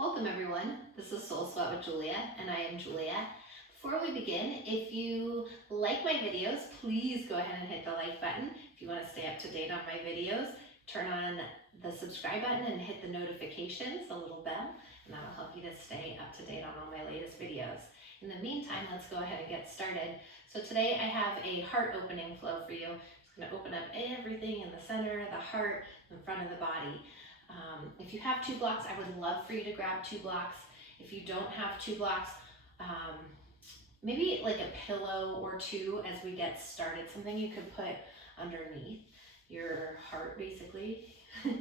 Welcome everyone. This is Soul Sweat with Julia, and I am Julia. Before we begin, if you like my videos, please go ahead and hit the like button. If you want to stay up to date on my videos, turn on the subscribe button and hit the notifications, the little bell, and that will help you to stay up to date on all my latest videos. In the meantime, let's go ahead and get started. So today I have a heart opening flow for you. It's going to open up everything in the center, the heart, in front of the body. If you have 2 blocks, I would love for you to grab 2 blocks. If you don't have 2 blocks, maybe like a pillow or 2 as we get started, something you could put underneath your heart, basically,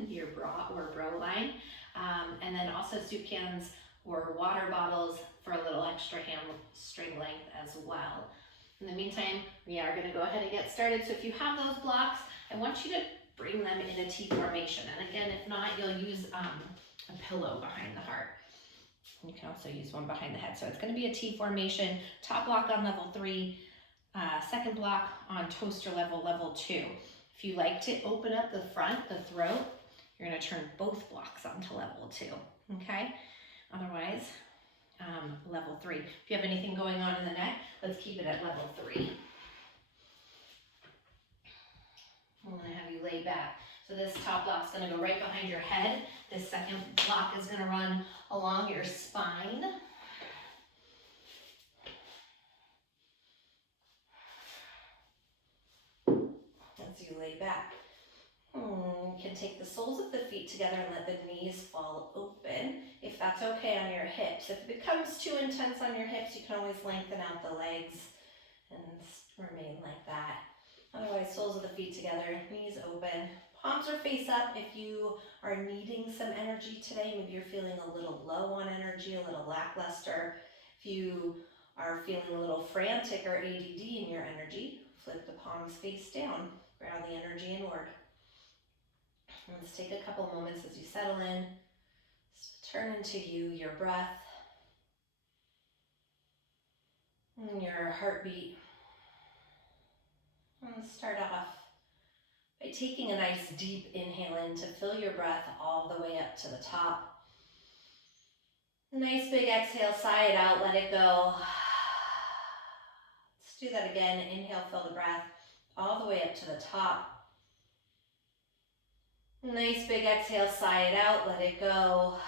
your bra or bro line. And then also soup cans or water bottles for a little extra hamstring length as well. In the meantime, we are going to go ahead and get started. So if you have those blocks, I want you to bring them in a T formation. And again, if not, you'll use a pillow behind the heart. You can also use one behind the head. So it's going to be a T formation, top block on level 3, second block on toaster level, level 2. If you like to open up the front, the throat, you're going to turn both blocks onto level 2, okay? Otherwise, level 3. If you have anything going on in the neck, let's keep it at level 3. I'm going to have you lay back. So this top block is going to go right behind your head. This second block is going to run along your spine. As you lay back. You can take the soles of the feet together and let the knees fall open. If that's okay on your hips. If it becomes too intense on your hips, you can always lengthen out the legs and remain like that. Otherwise, soles of the feet together, knees open. Palms are face up if you are needing some energy today. Maybe you're feeling a little low on energy, a little lackluster. If you are feeling a little frantic or ADD in your energy, flip the palms face down. Ground the energy inward. Let's take a couple moments as you settle in. Turn into you, your breath, and your heartbeat. And start off by taking a nice deep inhale in to fill your breath all the way up to the top. Nice big exhale, sigh it out, let it go. Let's do that again. Inhale, fill the breath all the way up to the top. Nice big exhale, sigh it out, let it go.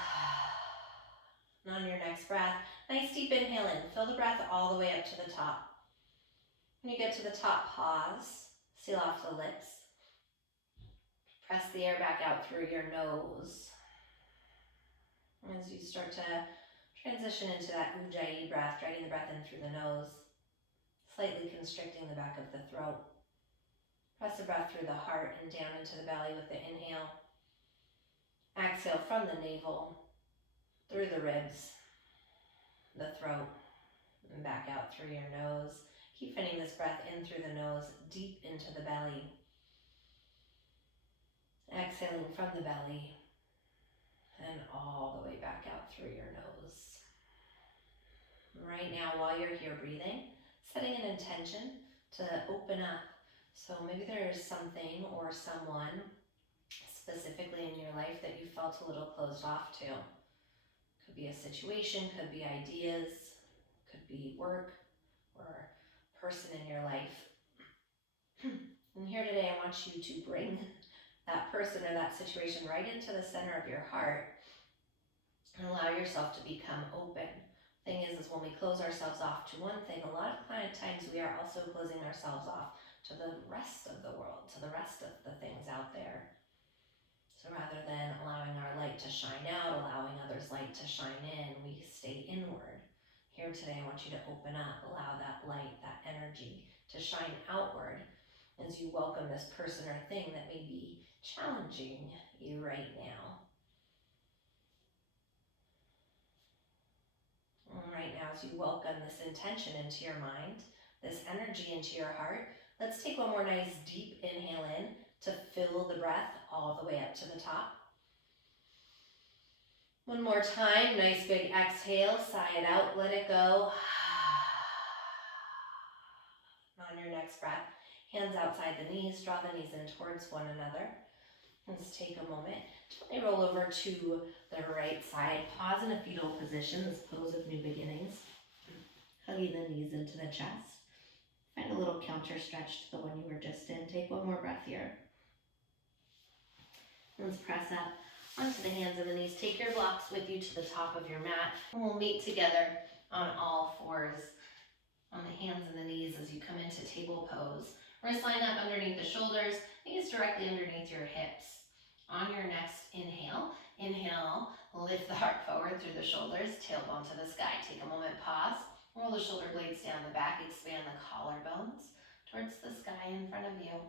And on your next breath, nice deep inhale in, fill the breath all the way up to the top. When you get to the top, pause, seal off the lips. Press the air back out through your nose. As you start to transition into that Ujjayi breath, dragging the breath in through the nose, slightly constricting the back of the throat. Press the breath through the heart and down into the belly with the inhale. Exhale from the navel, through the ribs, the throat, and back out through your nose. Keep finding this breath in through the nose, deep into the belly. Exhaling from the belly and all the way back out through your nose. Right now, while you're here breathing, setting an intention to open up. So maybe there's something or someone specifically in your life that you felt a little closed off to. Could be a situation, could be ideas, could be work or person in your life. And here today, I want you to bring that person or that situation right into the center of your heart and allow yourself to become open. Thing is when we close ourselves off to one thing, a lot of times we are also closing ourselves off to the rest of the world, to the rest of the things out there. So rather than allowing our light to shine out, allowing others' light to shine in, we stay inward. Here today, I want you to open up, allow that light, that energy to shine outward as you welcome this person or thing that may be challenging you right now. And right now, as you welcome this intention into your mind, this energy into your heart, let's take one more nice deep inhale in to fill the breath all the way up to the top. One more time, nice big exhale, sigh it out, let it go. On your next breath, hands outside the knees, draw the knees in towards one another. Let's take a moment to roll over to the right side. Pause in a fetal position, this pose of new beginnings. Hugging the knees into the chest. Find a little counter stretch to the one you were just in. Take one more breath here. Let's press up onto the hands and the knees. Take your blocks with you to the top of your mat. And we'll meet together on all fours on the hands and the knees as you come into table pose. Wrists line up underneath the shoulders, knees directly underneath your hips. On your next inhale, lift the heart forward through the shoulders, tailbone to the sky. Take a moment, pause. Roll the shoulder blades down the back, expand the collarbones towards the sky in front of you.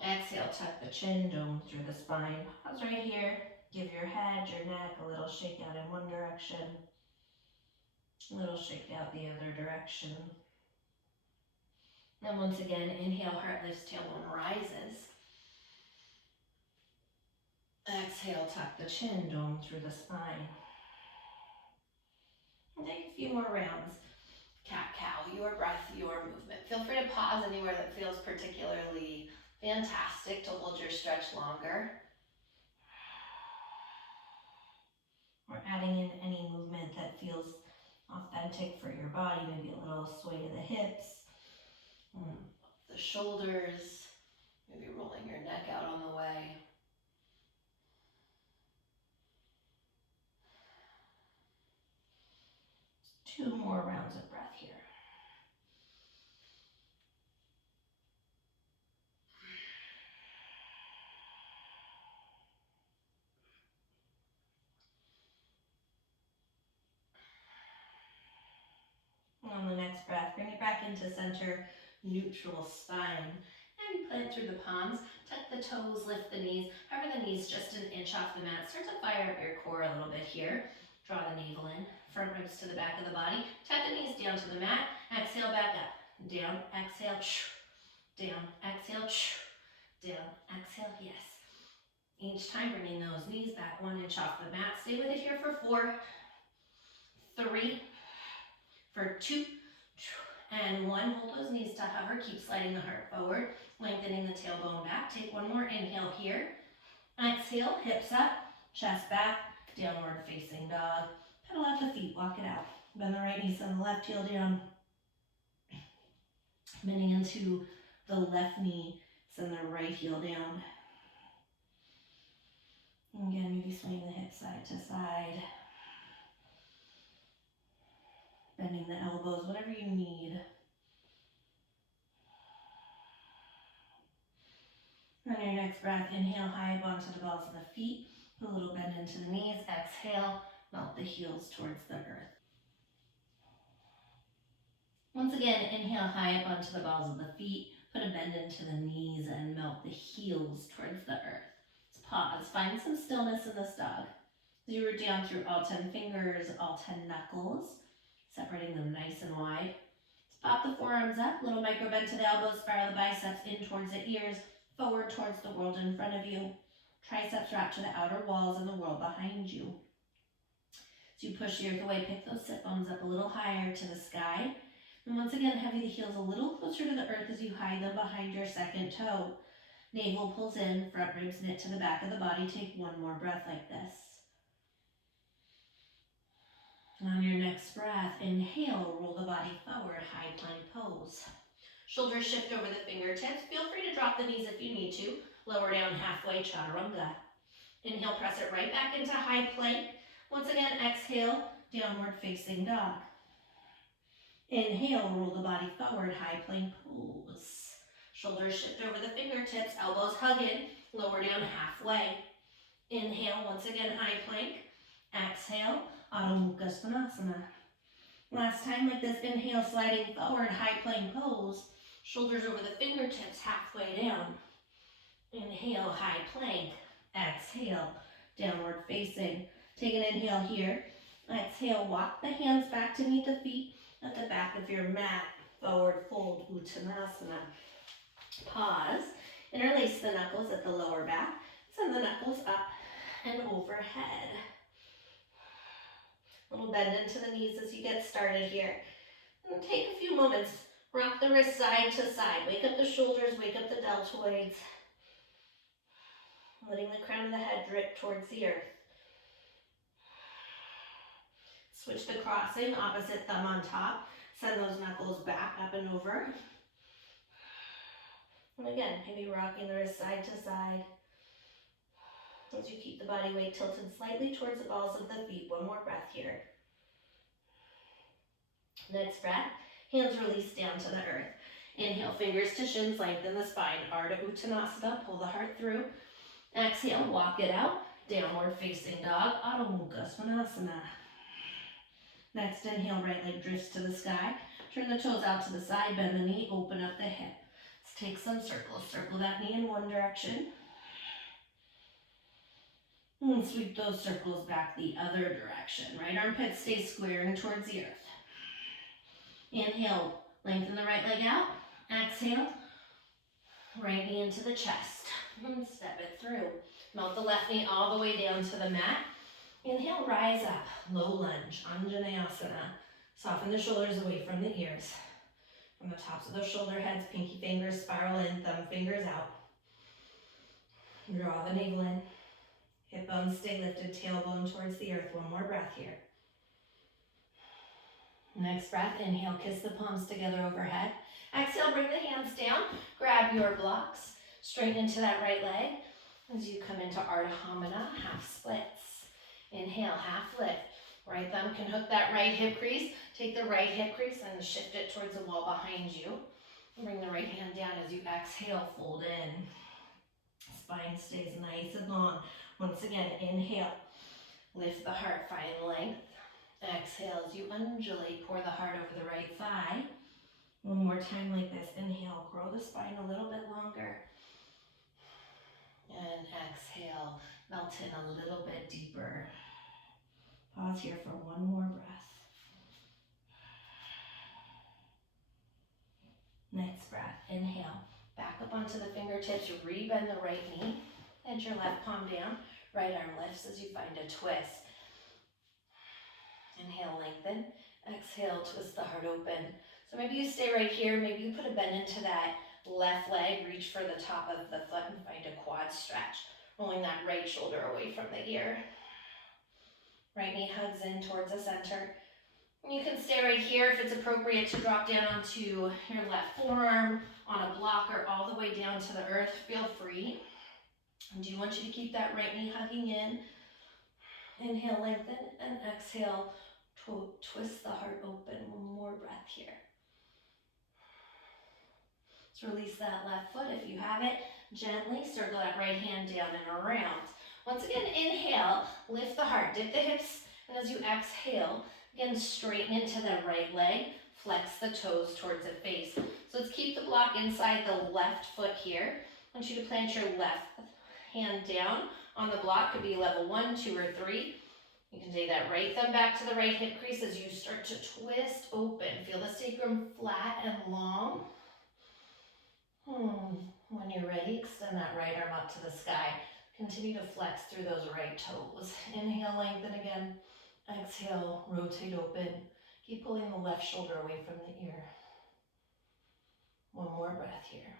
Exhale, tuck the chin, dome through the spine. Pause right here. Give your head, your neck a little shake out in one direction, a little shake out the other direction. Then once again, inhale, heart lifts, tailbone rises. Exhale, tuck the chin, dome through the spine. And take a few more rounds. Cat-cow, your breath, your movement. Feel free to pause anywhere that feels particularly fantastic to hold your stretch longer. Or adding in any movement that feels authentic for your body, maybe a little sway to the hips, the shoulders, maybe rolling your neck out on the way. Two more rounds of breath here. On the next breath, bring it back into center, neutral spine. And plant through the palms, tuck the toes, lift the knees. Hover the knees just an inch off the mat. Start to fire up your core a little bit here. Draw the navel in, front ribs to the back of the body. Tuck the knees down to the mat. Exhale, back up. Down, exhale, down, exhale, down, exhale, yes. Each time bringing those knees back 1 inch off the mat. Stay with it here for 4, 3, for 2, and 1. Hold those knees to hover. Keep sliding the heart forward, lengthening the tailbone back. Take one more inhale here. Exhale, hips up, chest back, downward facing dog. Pedal out the feet, walk it out. Bend the right knee, send the left heel down. Bending into the left knee, send the right heel down. And again, maybe swing the hips side to side. Bending the elbows, whatever you need. On your next breath, inhale high up onto the balls of the feet. Put a little bend into the knees. Exhale, melt the heels towards the earth. Once again, inhale high up onto the balls of the feet. Put a bend into the knees and melt the heels towards the earth. Let's pause. Find some stillness in this dog. As you root down through all 10 fingers, all 10 knuckles, separating them nice and wide. Let's pop the forearms up. Little micro bend to the elbows. Spiral the biceps in towards the ears. Forward towards the world in front of you. Triceps wrap to the outer walls and the world behind you. As you push the earth away, pick those sit bones up a little higher to the sky. And once again, heavy the heels a little closer to the earth as you hide them behind your second toe. Navel pulls in, front ribs knit to the back of the body. Take one more breath like this. On your next breath, inhale, roll the body forward, high plank pose. Shoulders shift over the fingertips. Feel free to drop the knees if you need to. Lower down halfway, chaturanga. Inhale, press it right back into high plank. Once again, exhale, downward facing dog. Inhale, roll the body forward, high plank pose. Shoulders shift over the fingertips, elbows hug in, lower down halfway. Inhale, once again, high plank. Exhale, Ardha Mukha Sukasana. Last time like this, inhale, sliding forward, high plank pose. Shoulders over the fingertips, halfway down. Inhale, high plank. Exhale, downward facing. Take an inhale here. Exhale, walk the hands back to meet the feet at the back of your mat. Forward fold, Uttanasana. Pause. Interlace the knuckles at the lower back. Send the knuckles up and overhead. Little bend into the knees as you get started here. And take a few moments. Rock the wrists side to side. Wake up the shoulders, wake up the deltoids. letting the crown of the head drip towards the earth. Switch the crossing, opposite thumb on top. Send those knuckles back, up and over. And again, maybe rocking the wrist side to side as you keep the body weight tilted slightly towards the balls of the feet. One more breath here. Next breath, hands release down to the earth. Inhale, fingers to shins, lengthen the spine. Ardha Uttanasana, pull the heart through. Exhale, walk it out. Downward facing dog, Sukasana. Next inhale, right leg drifts to the sky. Turn the toes out to the side, bend the knee, open up the hip. Let's take some circles. Circle that knee in one direction. And sweep those circles back the other direction. Right armpit stays squaring towards the earth. Inhale, lengthen the right leg out. Exhale, right knee into the chest. And step it through. Melt the left knee all the way down to the mat. Inhale, rise up, low lunge, Anjaneyasana. Soften the shoulders away from the ears. From the tops of those shoulder heads, pinky fingers spiral in, thumb fingers out. Draw the navel in. Hip bones stay lifted, tailbone towards the earth. One more breath here. Next breath, inhale, kiss the palms together overhead. Exhale, bring the hands down, grab your blocks, straighten into that right leg as you come into Ardha Homina, half splits. Inhale, half lift. Right thumb can hook that right hip crease. Take the right hip crease and shift it towards the wall behind you. Bring the right hand down as you exhale, fold in. Spine stays nice and long. Once again, inhale, lift the heart, find length. Exhale as you undulate, pour the heart over the right thigh. One more time like this. Inhale, grow the spine a little bit longer. And exhale, melt in a little bit deeper. Pause here for one more breath. Next breath, inhale, back up onto the fingertips, rebend the right knee, edge your left palm down, right arm lifts as you find a twist. Inhale, lengthen, exhale, twist the heart open. So maybe you stay right here, maybe you put a bend into that left leg, reach for the top of the foot and find a quad stretch, rolling that right shoulder away from the ear. Right knee hugs in towards the center. And you can stay right here if it's appropriate to drop down onto your left forearm, on a block, or all the way down to the earth. Feel free. I do want you to keep that right knee hugging in. Inhale, lengthen, and exhale, twist the heart open. One more breath here. Let's release that left foot if you have it. Gently circle that right hand down and around. Once again, inhale, lift the heart, dip the hips, and as you exhale, again, straighten into the right leg, flex the toes towards the face. So let's keep the block inside the left foot here. I want you to plant your left hand down on the block. Could be level 1, 2, or 3. You can take that right thumb back to the right hip crease as you start to twist open. Feel the sacrum flat and long. When you're ready, extend that right arm up to the sky. Continue to flex through those right toes. Inhale, lengthen again. Exhale, rotate open. Keep pulling the left shoulder away from the ear. One more breath here.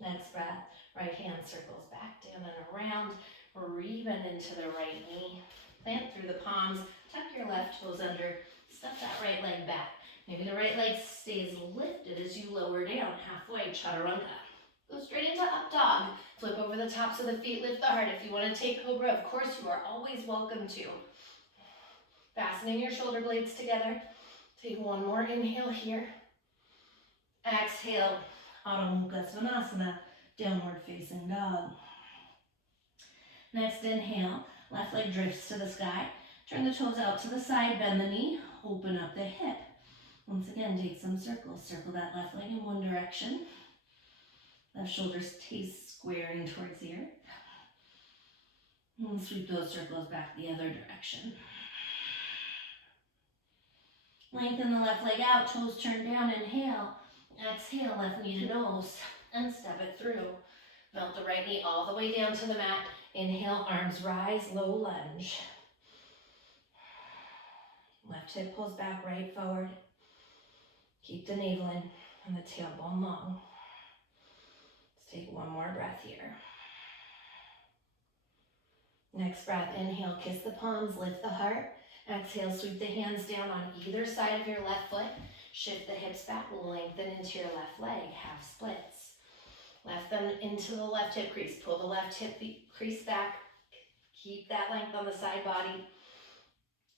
Next breath, right hand circles back, down and around. Rebend into the right knee. Plant through the palms. Tuck your left toes under. Step that right leg back. Maybe the right leg stays lifted as you lower down halfway, chaturanga. Go straight into up dog. Flip over the tops of the feet, lift the heart. If you want to take cobra, of course you are always welcome to. Fastening your shoulder blades together. Take one more inhale here. Exhale, Ardha Uttanasana, downward facing dog. Next inhale, left leg drifts to the sky. Turn the toes out to the side, bend the knee, open up the hip. Once again, take some circles. Circle that left leg in one direction. Left shoulder stays squaring towards the earth. And sweep those circles back the other direction. Lengthen the left leg out, toes turn down, inhale. Exhale, left knee to nose, and step it through. Melt the right knee all the way down to the mat. Inhale, arms rise, low lunge. Left hip pulls back, right forward. Keep the navel in and the tailbone long. Let's take one more breath here. Next breath, inhale, kiss the palms, lift the heart. Exhale, sweep the hands down on either side of your left foot. Shift the hips back, lengthen into your left leg, half splits. Left thumb into the left hip crease. Pull the left hip crease back. Keep that length on the side body.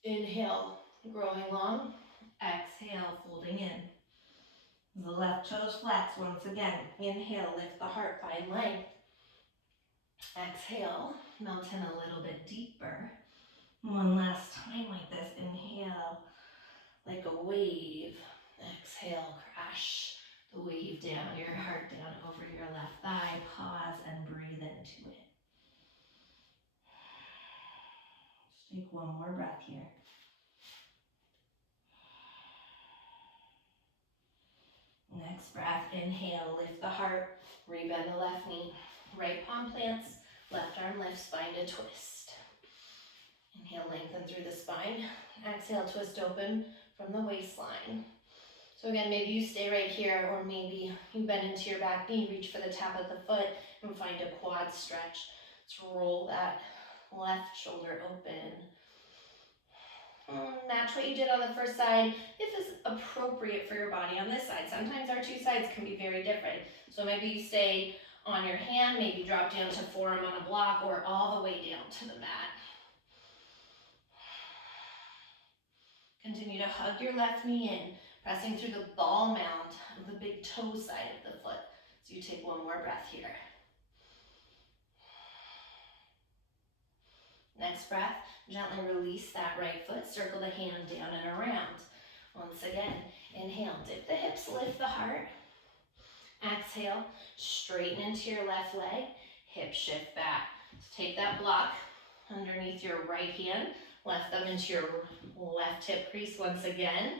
Inhale, growing long. Exhale, folding in. The left toes flex once again. Inhale, lift the heart, find length. Exhale, melt in a little bit deeper. One last time like this. Inhale, like a wave. Exhale, crash the wave down, your heart down over your left thigh. Pause and breathe into it. Just take one more breath here. Next breath, inhale, lift the heart, rebend the left knee. Right palm plants, left arm lifts, find a twist. Inhale, lengthen through the spine. Exhale, twist open from the waistline. So again, maybe you stay right here, or maybe you bend into your back knee, reach for the tap of the foot, and find a quad stretch. Let's roll that left shoulder open. Match what you did on the first side if it's appropriate for your body on this side. Sometimes our two sides can be very different. So maybe you stay on your hand, maybe drop down to forearm on a block, or all the way down to the mat. Continue to hug your left knee in, pressing through the ball mount of the big toe side of the foot. So you take one more breath here. Next breath, gently release that right foot, circle the hand down and around. Once again, inhale, dip the hips, lift the heart. Exhale, straighten into your left leg, hip shift back. So take that block underneath your right hand, left thumb into your left hip crease once again.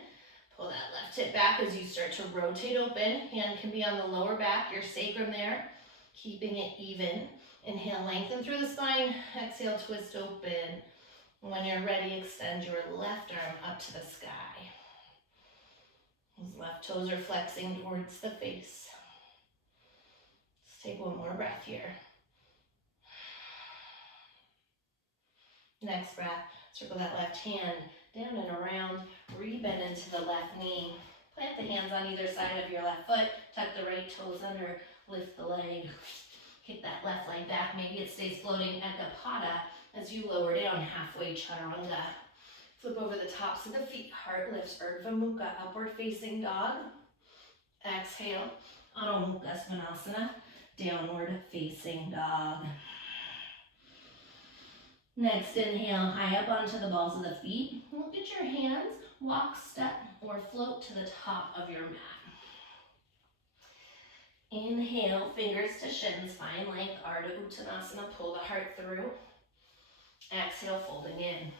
Pull that left hip back as you start to rotate open. Hand can be on the lower back, your sacrum there, keeping it even. Inhale, lengthen through the spine. Exhale, twist open. When you're ready, extend your left arm up to the sky. Those left toes are flexing towards the face. Let's take one more breath here. Next breath, circle that left hand down and around. Rebend into the left knee. Plant the hands on either side of your left foot. Tuck the right toes under. Lift the leg. Kick that left leg back. Maybe it stays floating Ekapada as you lower down halfway Chaturanga. Flip over the tops of the feet. Heart lifts Ardha Mukha, upward facing dog. Exhale, Adho Mukha Svanasana, downward facing dog. Next, inhale, high up onto the balls of the feet. Look at your hands, walk, step, or float to the top of your mat. Inhale, fingers to shins, find length, Ardha Uttanasana, pull the heart through. Exhale, folding in.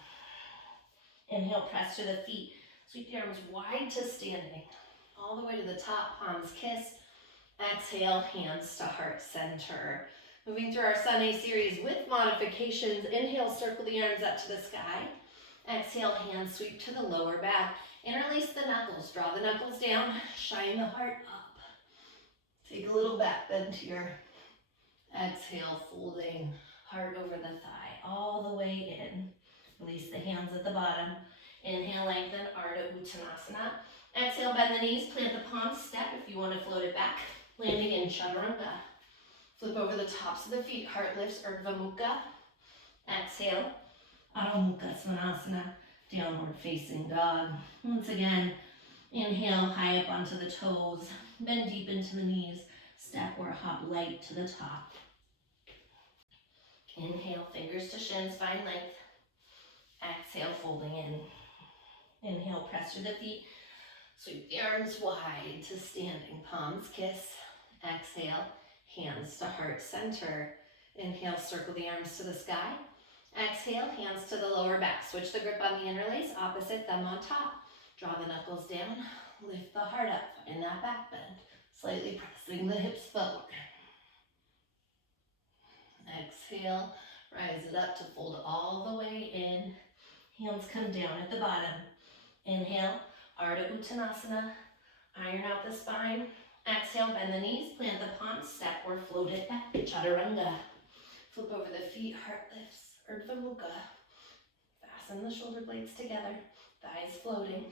Inhale, press to the feet. Sweep the arms wide to standing. All the way to the top, palms kiss. Exhale, hands to heart center. Moving through our Sunday series with modifications. Inhale, circle the arms up to the sky. Exhale, hands sweep to the lower back. Interlace the knuckles. Draw the knuckles down. Shine the heart up. Take a little back bend here. Exhale, folding heart over the thigh, all the way in. Release the hands at the bottom. Inhale, lengthen, Ardha Uttanasana. Exhale, bend the knees, plant the palms, step if you want to float it back. Landing in Chaturanga. Flip over the tops of the feet, heart lifts, Ardha Mukha. Exhale, Adho Mukha Svanasana, downward facing dog. Once again, inhale, high up onto the toes, bend deep into the knees, step or hop light to the top. Inhale, fingers to shins, find length. Exhale, folding in. Inhale, press through the feet. Sweep the arms wide to standing. Palms kiss. Exhale, hands to heart center. Inhale, circle the arms to the sky. Exhale, hands to the lower back. Switch the grip on the interlace. Opposite thumb on top. Draw the knuckles down. Lift the heart up in that back bend. Slightly pressing the hips forward. Exhale, rise it up to fold all the way in. Hands come down at the bottom. Inhale, Ardha Uttanasana. Iron out the spine. Exhale, bend the knees, plant the palms, step or float it back. Chaturanga. Flip over the feet, heart lifts, Ardha Mukha. Fasten the shoulder blades together, thighs floating.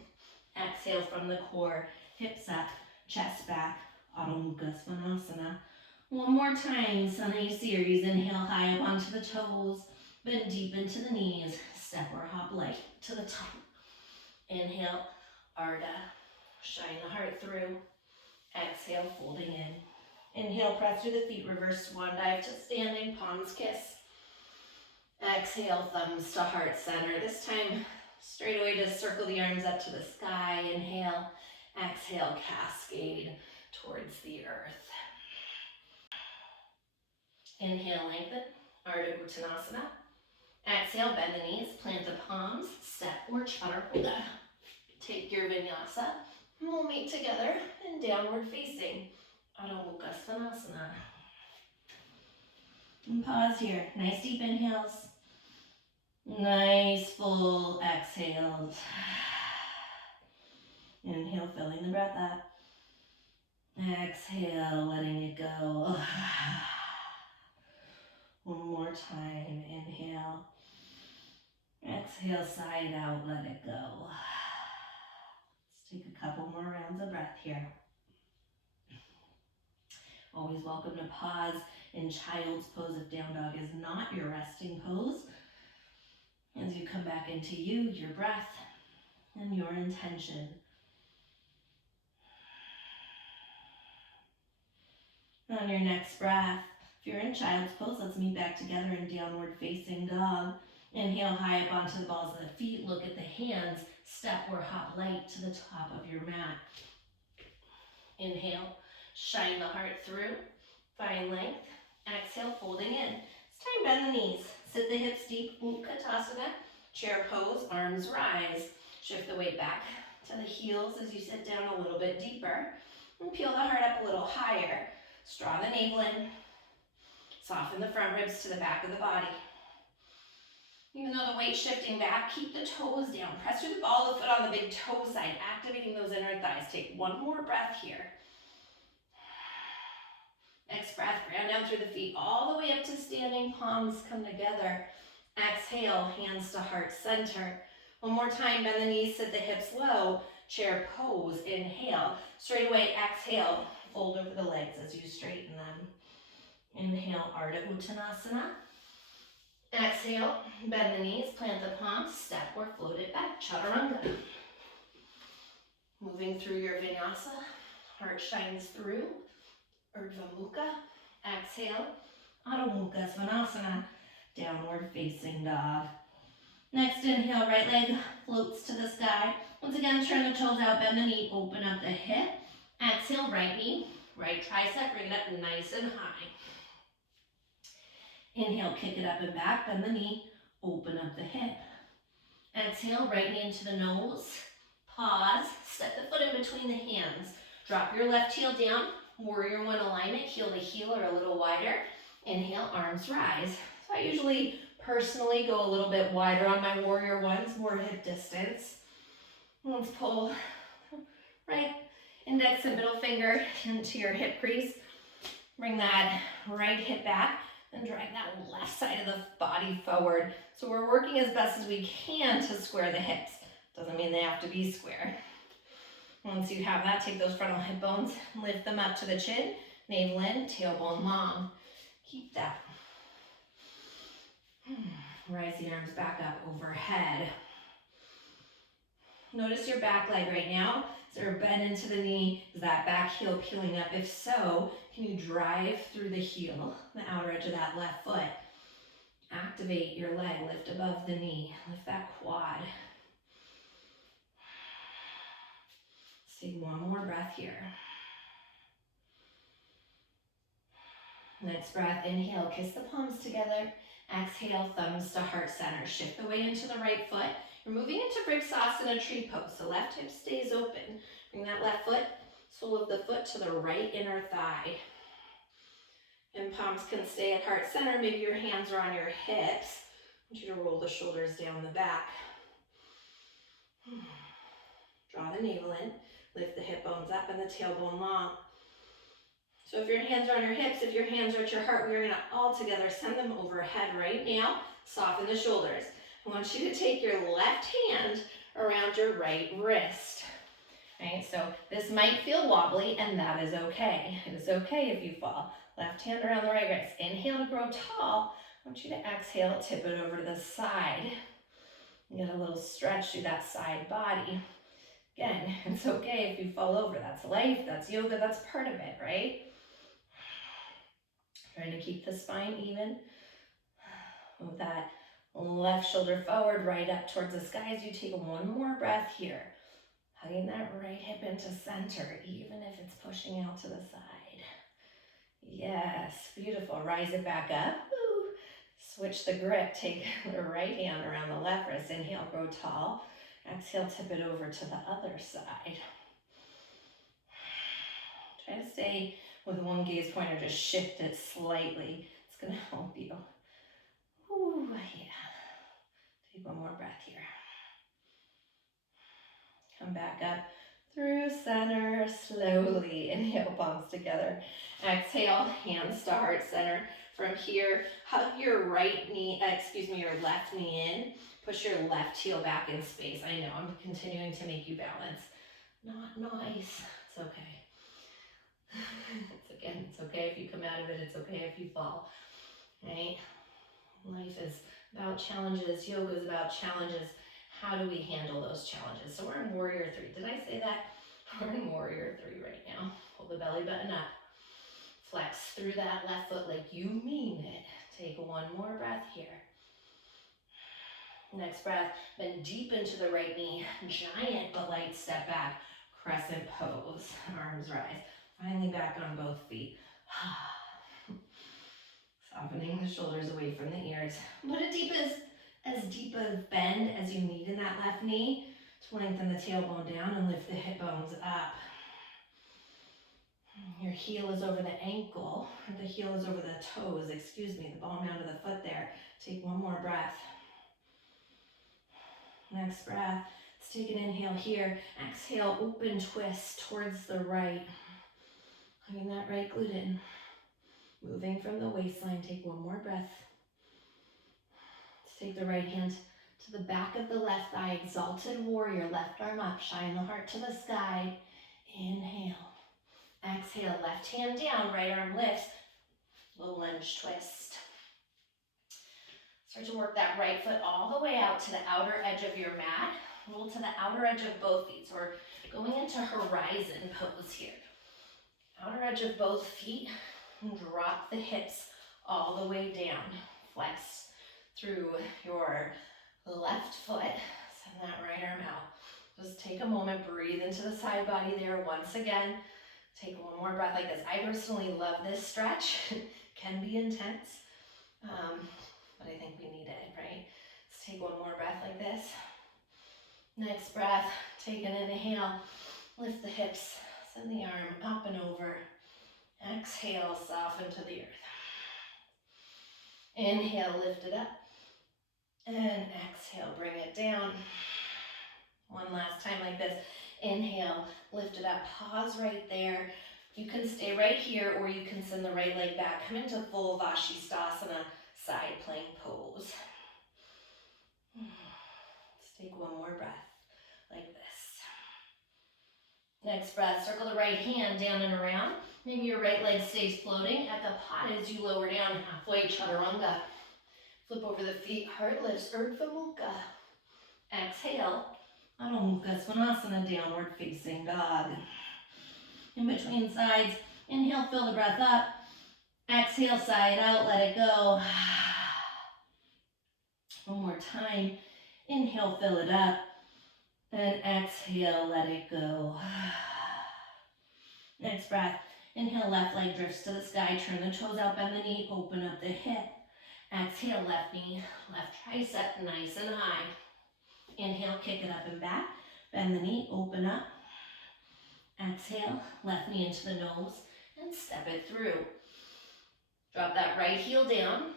Exhale from the core, hips up, chest back, Adho Mukha Svanasana. One more time, Sunny series. Inhale high up onto the toes, bend deep into the knees, step or hop light to the top. Inhale, Ardha, shine the heart through. Exhale, folding in. Inhale, press through the feet, reverse swan dive to standing, palms kiss. Exhale, thumbs to heart center. This time, straight away, just circle the arms up to the sky. Inhale, exhale, cascade towards the earth. Inhale, lengthen, Ardha Uttanasana. Exhale, bend the knees, plant the palms, step or chaturanga. Take your vinyasa, and we'll meet together in downward facing, Adho Mukha Svanasana. And pause here, nice deep inhales, nice full exhales. Inhale, filling the breath up. Exhale, letting it go. One more time, inhale. Exhale, side out, let it go. Let's take a couple more rounds of breath here. Always welcome to pause in child's pose if down dog is not your resting pose. As you come back into you, your breath, and your intention. On your next breath, if you're in child's pose, let's meet back together in downward facing dog. Inhale high up onto the balls of the feet. Look at the hands. Step or hop light to the top of your mat. Inhale, shine the heart through. Find length. Exhale, folding in. This time, bend the knees. Sit the hips deep. Uttanasana. Chair pose. Arms rise. Shift the weight back to the heels as you sit down a little bit deeper. And peel the heart up a little higher. Straw the navel in. Soften the front ribs to the back of the body. Even though the weight's shifting back, keep the toes down. Press through the ball of the foot on the big toe side, activating those inner thighs. Take one more breath here. Next breath, ground down through the feet, all the way up to standing, palms come together. Exhale, hands to heart center. One more time, bend the knees, sit the hips low. Chair pose, inhale. Straight away, exhale, fold over the legs as you straighten them. Inhale, Ardha Uttanasana. Exhale, bend the knees, plant the palms, step or float it back, chaturanga. Moving through your vinyasa, heart shines through, Ardha Mukha. Exhale, Adho Mukha Svanasana, downward facing dog. Next inhale, right leg floats to the sky. Once again, turn the toes out, bend the knee, open up the hip. Exhale, right knee, right tricep, bring it up nice and high. Inhale, kick it up and back, bend the knee, open up the hip. Exhale, right knee into the nose. Pause, step the foot in between the hands. Drop your left heel down, warrior one alignment, heel to heel or a little wider. Inhale, arms rise. So I usually personally go a little bit wider on my warrior ones, more hip distance. Let's pull right index and middle finger into your hip crease. Bring that right hip back. And drag that left side of the body forward. So we're working as best as we can to square the hips. Doesn't mean they have to be square. Once you have that, take those frontal hip bones, lift them up to the chin, navel in, tailbone long. Keep that. Rise the arms back up overhead. Notice your back leg right now. Is there a bend into the knee? Is that back heel peeling up? If so, can you drive through the heel, the outer edge of that left foot? Activate your leg, lift above the knee, lift that quad. Let's take one more breath here. Next breath, inhale, kiss the palms together. Exhale, thumbs to heart center. Shift the weight into the right foot. You're moving into Sukasana tree pose. The left hip stays open. Bring that left foot, sole of the foot to the right inner thigh. And palms can stay at heart center. Maybe your hands are on your hips. I want you to roll the shoulders down the back. Draw the navel in. Lift the hip bones up and the tailbone long. So if your hands are on your hips, if your hands are at your heart, we're gonna all together send them overhead right now. Soften the shoulders. I want you to take your left hand around your right wrist. Right, so this might feel wobbly, and that is okay. It is okay if you fall. Left hand around the right wrist. Inhale to grow tall. I want you to exhale, tip it over to the side. Get a little stretch through that side body. Again, it's okay if you fall over. That's life, that's yoga, that's part of it, right? Trying to keep the spine even. Move that left shoulder forward, right up towards the sky as you take one more breath here. Hugging that right hip into center, even if it's pushing out to the side. Yes, beautiful. Rise it back up. Woo. Switch the grip. Take the right hand around the left wrist. Inhale, grow tall. Exhale, tip it over to the other side. Try to stay with one gaze point or just shift it slightly. It's going to help you. Ooh, yeah. Take one more breath here. Come back up through center slowly. Inhale, palms together. Exhale, hands to heart center. From here, hug your your left knee in. Push your left heel back in space. I know, I'm continuing to make you balance. Not nice. It's okay. It's okay if you come out of it. It's okay if you fall. Right? Life is about challenges. Yoga is about challenges. How do we handle those challenges? So we're in Warrior 3. Did I say that? We're in Warrior 3 right now. Pull the belly button up. Flex through that left foot like you mean it. Take one more breath here. Next breath, bend deep into the right knee. Giant but light step back. Crescent pose. Arms rise. Finally back on both feet. Softening the shoulders away from the ears. Put as deep a bend as you need in that left knee to lengthen the tailbone down and lift the hip bones up. Your heel is over the ankle, or the heel is over the toes, the ball mound of the foot there. Take one more breath. Next breath, let's take an inhale here. Exhale, open twist towards the right. Hugging that right glute in. Moving from the waistline, take one more breath. Let's take the right hand to the back of the left thigh, exalted warrior, left arm up, shine the heart to the sky. Inhale. Exhale, left hand down, right arm lifts. Little lunge twist. Start to work that right foot all the way out to the outer edge of your mat. Roll to the outer edge of both feet. So we're going into horizon pose here. Outer edge of both feet. Drop the hips all the way down. Flex through your left foot. Send that right arm out. Just take a moment, breathe into the side body there once again. Take one more breath like this. I personally love this stretch. It can be intense, but I think we need it, right? Let's take one more breath like this. Next breath, take an inhale. Lift the hips, send the arm up and over. Exhale, soften to the earth. Inhale, lift it up. And exhale, bring it down. One last time like this. Inhale, lift it up, pause right there. You can stay right here or you can send the right leg back. Come into full Vashisthasana, side plank pose. Let's take one more breath like this. Next breath, circle the right hand down and around. Maybe your right leg stays floating. Ekapada as you lower down halfway, Chaturanga. Flip over the feet, heart lifts, Urdhva Mukha. Exhale. Adho Mukha Svanasana, downward facing dog. In between sides, inhale, fill the breath up. Exhale, side out, let it go. One more time. Inhale, fill it up. And exhale, let it go. Next breath. Inhale, left leg drifts to the sky. Turn the toes out, bend the knee, open up the hip. Exhale, left knee, left tricep, nice and high. Inhale, kick it up and back. Bend the knee, open up. Exhale, left knee into the nose and step it through. Drop that right heel down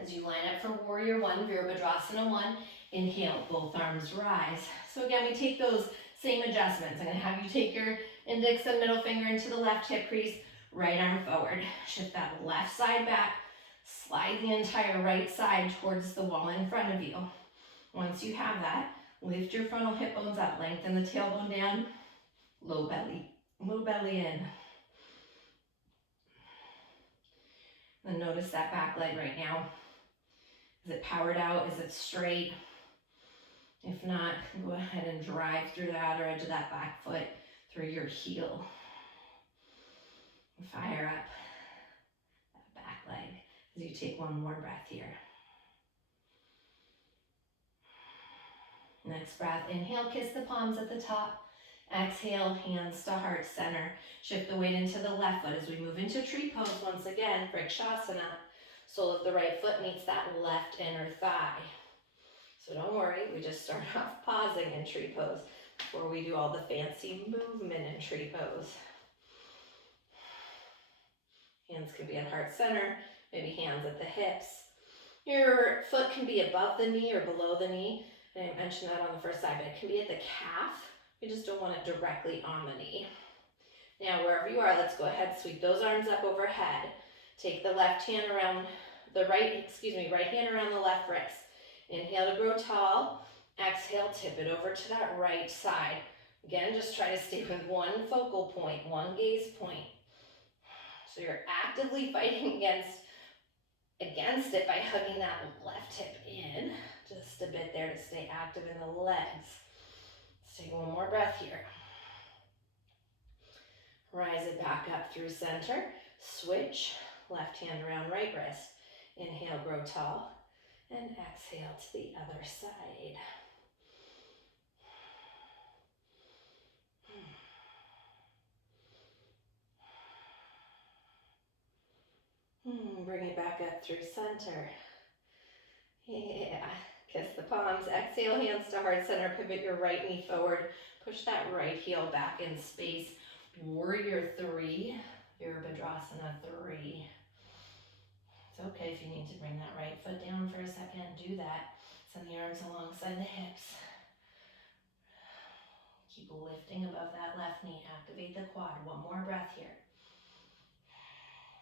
as you line up for Warrior 1, Virabhadrasana 1. Inhale, both arms rise. So again, we take those same adjustments. I'm going to have you take your index and middle finger into the left hip crease. Right arm forward. Shift that left side back. Slide the entire right side towards the wall in front of you. Once you have that, lift your frontal hip bones up, lengthen the tailbone down, low belly in. Then notice that back leg right now. Is it powered out? Is it straight? If not, go ahead and drive through the outer edge of that back foot through your heel. Fire up that back leg as you take one more breath here. Next breath, inhale, kiss the palms at the top. Exhale, hands to heart center. Shift the weight into the left foot as we move into tree pose. Once again, Sukhasana. Sole of the right foot meets that left inner thigh. So don't worry, we just start off pausing in tree pose before we do all the fancy movement in tree pose. Hands can be at heart center, maybe hands at the hips. Your foot can be above the knee or below the knee. I didn't mention that on the first side, but it can be at the calf. We just don't want it directly on the knee. Now, wherever you are, let's go ahead, sweep those arms up overhead. Take the right hand around the left wrist. Inhale to grow tall. Exhale, tip it over to that right side. Again, just try to stay with one focal point, one gaze point. So you're actively fighting against it by hugging that left hip in. Just a bit there to stay active in the legs. Let's take one more breath here. Rise it back up through center. Switch, left hand around right wrist. Inhale, grow tall. And exhale to the other side. Bring it back up through center. Yeah, kiss the palms. Exhale, hands to heart center. Pivot your right knee forward. Push that right heel back in space. Warrior 3, Virabhadrasana 3. It's okay if you need to bring that right foot down for a second. Do that. Send the arms alongside the hips. Keep lifting above that left knee. Activate the quad. One more breath here.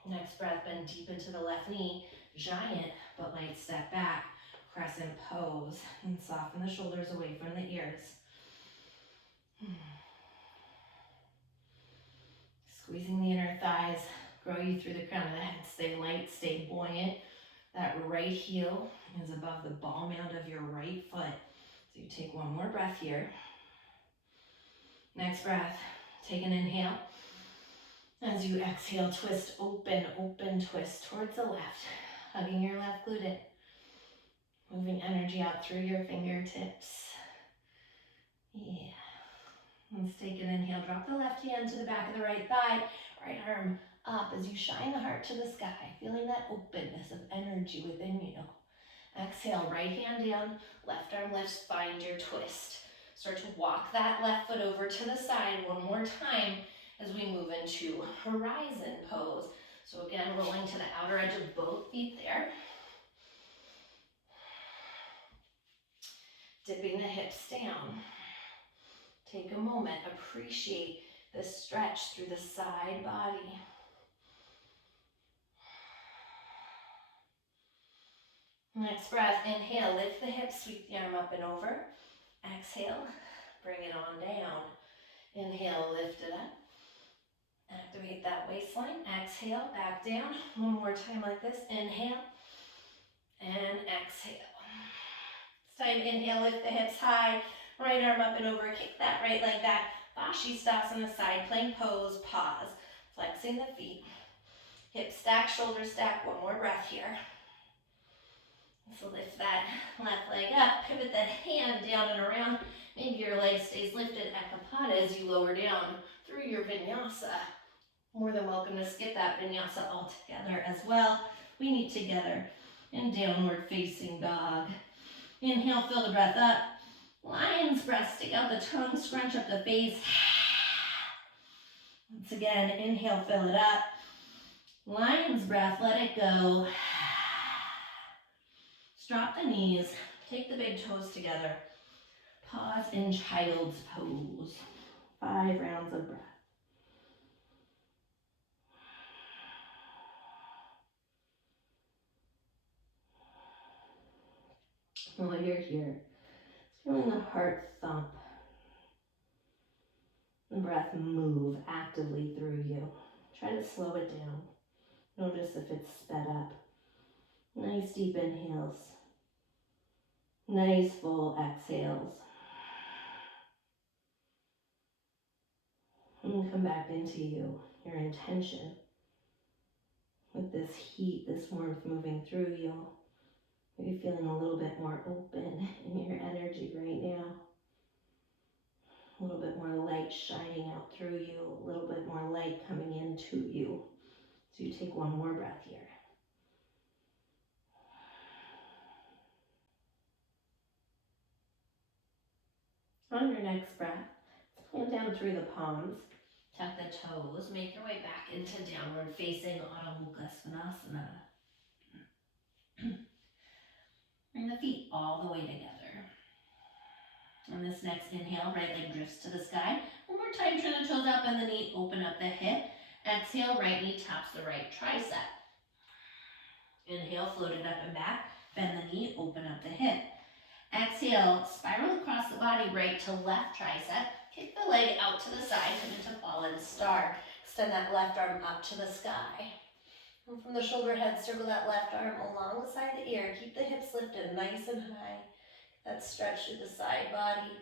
Next breath, bend deep into the left knee. Giant, but light step back. Crescent pose. And soften the shoulders away from the ears. Squeezing the inner thighs. Grow you through the crown of the head. Stay light, stay buoyant. That right heel is above the ball mound of your right foot. So you take one more breath here. Next breath, take an inhale. As you exhale, twist, open, twist towards the left. Hugging your left glute in. Moving energy out through your fingertips. Yeah. Let's take an inhale. Drop the left hand to the back of the right thigh. Right arm up as you shine the heart to the sky. Feeling that openness of energy within you. Exhale, right hand down. Left arm lifts, find your twist. Start to walk that left foot over to the side one more time as we move into horizon pose. So again, rolling to the outer edge of both feet there. Dipping the hips down. Take a moment, appreciate the stretch through the side body. Next breath, inhale, lift the hips, sweep the arm up and over. Exhale, bring it on down. Inhale, lift it up. Activate that waistline. Exhale, back down. One more time like this. Inhale and exhale. This time, inhale, lift the hips high. Right arm up and over. Kick that right leg back. Sukhasana, side plank pose. Pause. Flexing the feet. Hip stack, shoulder stack. One more breath here. So lift that left leg up. Pivot that hand down and around. Maybe your leg stays lifted at Kapata as you lower down through your vinyasa. More than welcome to skip that vinyasa altogether as well. We meet together in downward facing dog. Inhale, fill the breath up. Lion's breath, stick out the tongue, scrunch up the face. Once again, inhale, fill it up. Lion's breath, let it go. Drop the knees, take the big toes together. Pause in child's pose. 5 rounds of breath. While you're here, feeling the heart thump, the breath move actively through you. Try to slow it down. Notice if it's sped up. Nice deep inhales. Nice full exhales. And come back into you, your intention. With this heat, this warmth moving through you. Maybe feeling a little bit more open in your energy right now. A little bit more light shining out through you, a little bit more light coming into you. So you take one more breath here. On your next breath, plant down through the palms. Tuck the toes, make your way back into downward facing Ardha Sukasana. Bring the feet all the way together. On this next inhale, right leg drifts to the sky. One more time, turn the toes out, bend the knee, open up the hip. Exhale, right knee taps the right tricep. Inhale, float it up and back. Bend the knee, open up the hip. Exhale, spiral across the body, right to left tricep. Kick the leg out to the side, come into fallen star. Extend that left arm up to the sky. And from the shoulder head, circle that left arm along the side of the ear. Keep the hips lifted nice and high. That stretch through the side body.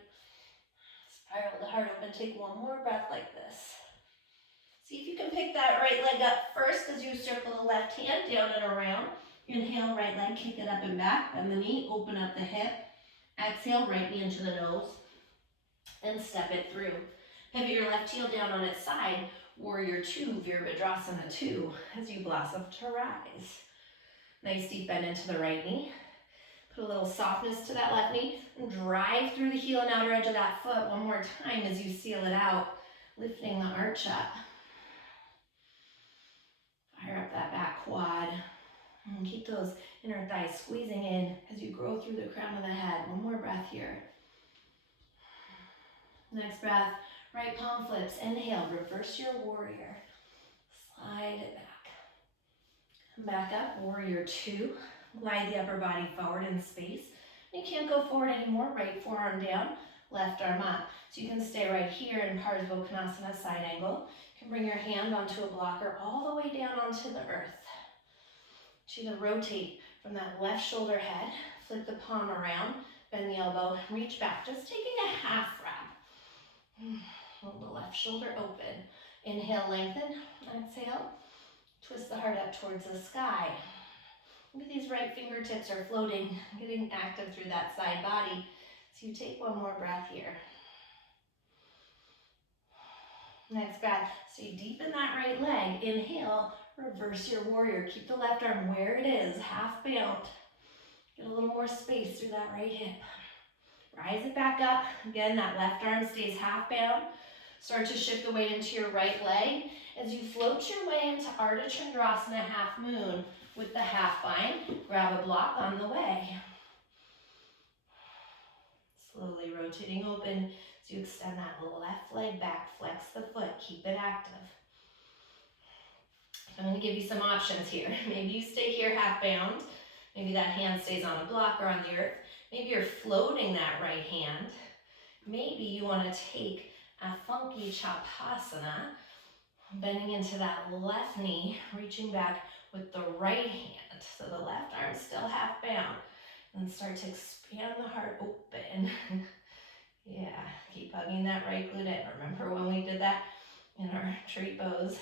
Spiral the heart open. Take one more breath like this. See if you can pick that right leg up first as you circle the left hand down and around. Inhale, right leg, kick it up and back. Bend the knee, open up the hip. Exhale, right knee into the nose. And step it through. Pivot your left heel down on its side. Warrior 2, Virabhadrasana 2, as you blossom to rise. Nice deep bend into the right knee. Put a little softness to that left knee. And drive through the heel and outer edge of that foot one more time as you seal it out. Lifting the arch up. Fire up that back quad. And keep those inner thighs squeezing in as you grow through the crown of the head. One more breath here. Next breath, right palm flips. Inhale, reverse your warrior. Slide it back. Come back up, warrior 2. Glide the upper body forward in space. You can't go forward anymore. Right forearm down, left arm up. So you can stay right here in Kanasana side angle. You can bring your hand onto a blocker all the way down onto the earth. You to rotate from that left shoulder head. Flip the palm around, bend the elbow, reach back. Just taking a half wrap. Hold the left shoulder open. Inhale, lengthen. Exhale, twist the heart up towards the sky. Maybe these right fingertips are floating, getting active through that side body. So you take one more breath here. Next breath, stay deep in that right leg. Inhale, reverse your warrior. Keep the left arm where it is, half bound. Get a little more space through that right hip. Rise it back up. Again, that left arm stays half bound. Start to shift the weight into your right leg as you float your way into Ardha Chandrasana half moon with the half bind. Grab a block on the way. Slowly rotating open as you extend that left leg back. Flex the foot. Keep it active. I'm going to give you some options here. Maybe you stay here half bound. Maybe that hand stays on a block or on the earth. Maybe you're floating that right hand. Maybe you want to take a funky Chapasana, bending into that left knee, reaching back with the right hand. So the left arm's still half bound. And start to expand the heart open. Yeah, keep hugging that right glute in. Remember when we did that in our tree pose?